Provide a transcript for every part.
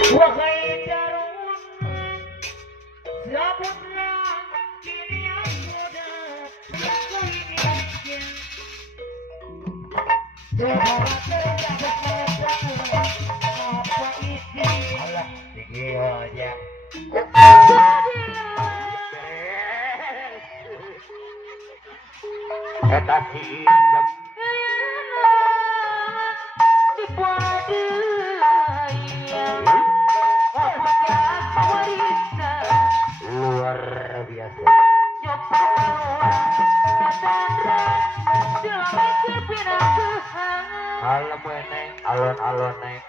Wahai jarum sabutlah kini aku aku ingin coba terjawab apa isi alah tinggi aja kata si luar biasa alam neng alon-alon neng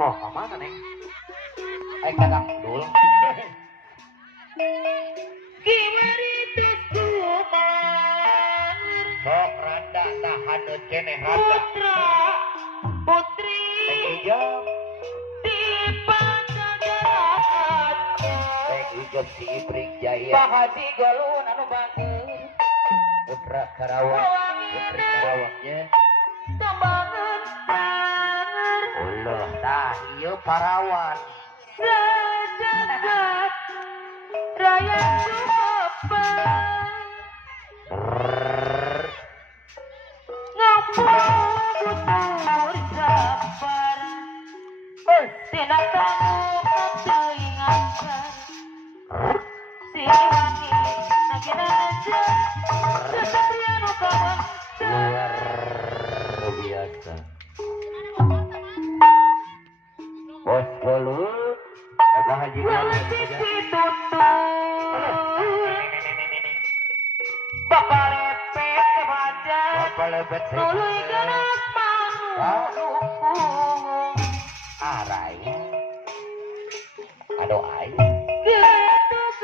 oh kemana neng? Kadang dulu. Gimaritus kumar. Sok randa tahan kene randa. Putra putri. Ejam. Di pangkalan. Ejam si Ibrik Jaya. Pak Haji Galun anu bangun. Putra Karawang. Putri Karawangnya. Tembangan sangar. Allah tah ieu parawan. Sejagat raya Bapak ngomong butur sabar tina tamu teuingatkan si wangi nagina aja satria nu kawan luar biasa bos bolu Abah Haji Bapak lepet kebaca tuluy geus manung arai aduh ai gitu geus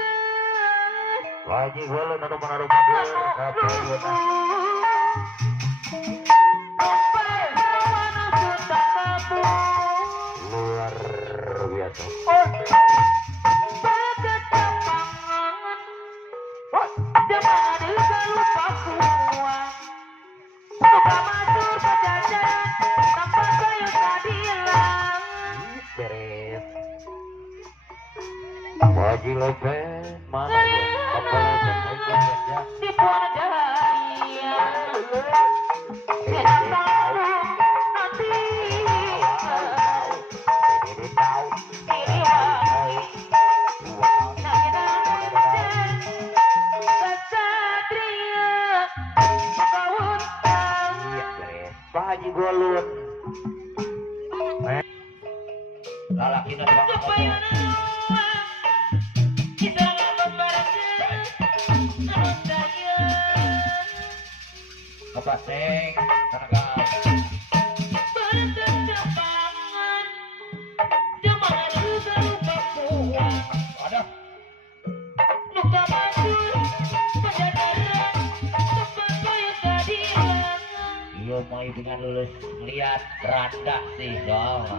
Haji heula anu manarup geus luar biasa Haji Lepet mana ya? Apa Lepet ya? Di Pondaya. Tidak tahu nanti. Tidak tahu. Diri wahai. Kesatria. Kawin tahu. Pak Haji Golun. Lalaki nanti. Apa sing tenaga berdejapangan zaman lupa kuat ada luka masuk penjadaran tempat koyo kadilangan iya mau dengan lulus lihat randa sih soalnya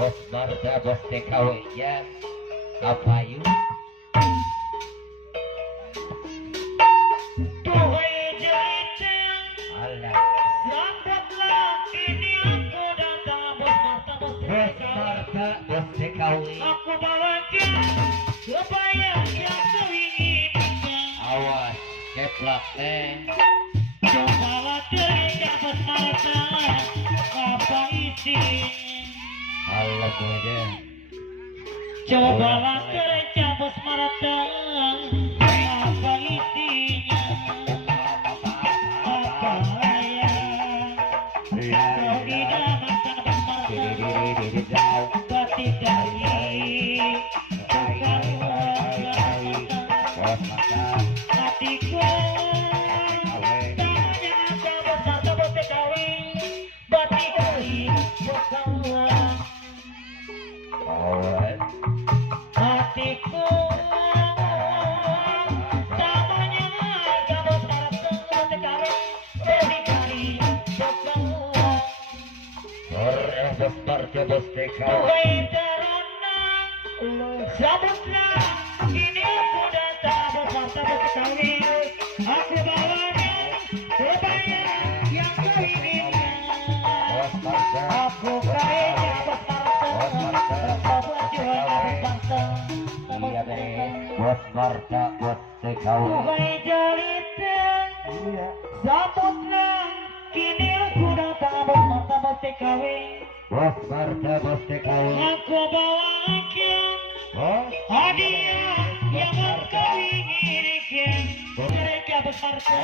bos Marga bos TKW ya Kapayu tuhai jahiteng alah sambutlah ini aku datang bos Marga bos TKW aku bawakan kebayang yang kau inginkan awas keplak cobalah terikat bos Marga apa isinya Allah aja. Cobalah kerja bos Marta apa isinya apa ya kau tidak makan bos Marta Sabutlah ini aku datang bersama Betawi. Aku bawanya kebaya yang kau inginkan. Aku kaya bersama kau berjuang bersama. Iya beres. Bos Marta, bos TKW. Kubai jalitan. Sabutlah kini aku datang bersama TKW. Bos Marta, bos TKW. Aku bawakan hadiah yang kau inginkan. Mereka berharga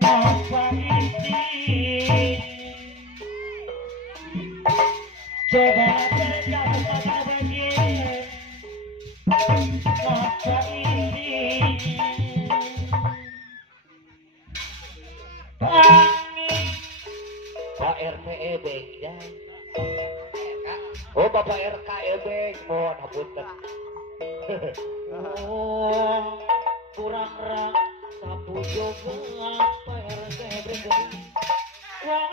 apa isi. Coba mereka berkata begini, apa isi. Pak RT Ebeng ya. Oh Bapak RK Ebeng, mohon hapunten. Oh kurang rang sapu jogo Pak RT Ebeng. Wah